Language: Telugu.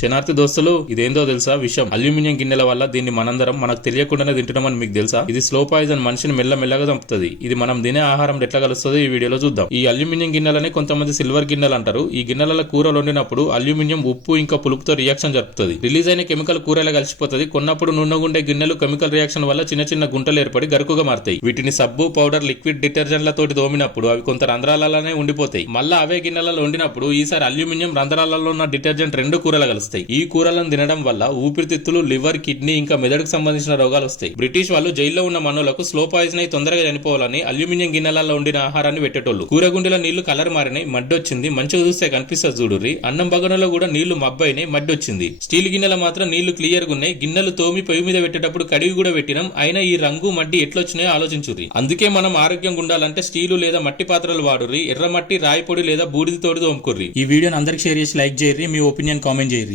శనార్థి దోస్తులు, ఇదేందో తెలుసా విషయం? అల్యూమినియం గిన్నెల వల్ల దీన్ని మనందరం మనకు తెలియకుండానే తింటున్నామని మీకు తెలుసా? ఇది స్లో పాయిజన్, మనిషిని మెల్లమెల్లగా చంపుతుంది. ఇది మనం తినే ఆహారం ఎట్లా కలుస్తుందో ఈ వీడియోలో చూద్దాం. ఈ అల్యూమినియం గిన్నెలని కొంతమంది సిల్వర్ గిన్నెలు అంటారు. ఈ గిన్నెల కూరలు వండినప్పుడు అల్యూమినియం ఉప్పు ఇంకా పులుపుతో రియాక్షన్ జరుపుతుంది. రిలీజ్ అయిన కెమికల్ కూరలో కలిసిపోతుంది. కొన్నప్పుడు నున్నగుండే గిన్నెలు కెమికల్ రియాక్షన్ వల్ల చిన్న చిన్న గుంటలు ఏర్పడి గరుకుగా మారుతాయి. వీటిని సబ్బు, పౌడర్, లిక్విడ్ డిటర్జెంట్లతోటి తోమినప్పుడు అవి కొంత రంధ్రాలలోనే ఉండిపోతాయి. మళ్ళా అవే గిన్నెలలో వండినప్పుడు ఈసారి అల్యూమినియం రంధ్రాలలో ఉన్న డిటర్జెంట్ రెండు కూరలు కలుస్తాయి. ఈ కూరలను తినడం వల్ల ఊపిరితిత్తులు, లివర్, కిడ్నీ ఇంకా మెదడుకు సంబంధించిన రోగాలు వస్తాయి. బ్రిటిష్ వాళ్ళు జైల్లో ఉన్న మనులకు స్లో పాయిజన్ అయి తొందరగా చనిపోవాలని అల్యూమినియం గిన్నెలలో వండిన ఆహారాన్ని పెట్టేటోళ్ళు. కూరగుండెల నీళ్లు కలర్ మారినాయి, మడ్డొచ్చింది. మంచిగా చూస్తే కనిపిస్తుంది చూడుర్రి. అన్నం బగనలో కూడా నీళ్లు మబ్బైనాయి, మడ్డొచ్చింది. స్టీల్ గిన్నెల మాత్రం నీళ్లు క్లియర్ గా ఉన్నాయి. గిన్నెలు తోమి పొయ్యి మీద పెట్టేటప్పుడు కడిగి కూడా పెట్టినాం. అయినా ఈ రంగు మడ్డి ఎట్లొచ్చినాయో ఆలోచించుర్రి. అందుకే మనం ఆరోగ్యంగా ఉండాలంటే స్టీలు లేదా మట్టి పాత్రలు వాడుర్రి. ఎర్రమట్టి, రాయి పొడి లేదా బూడిద తోడి తోముకుర్రి. ఈ వీడియోని అందరికి షేర్ చేసి లైక్ చేయర్రి. మీ ఒపీనియన్ కామెంట్ చేయర్రి.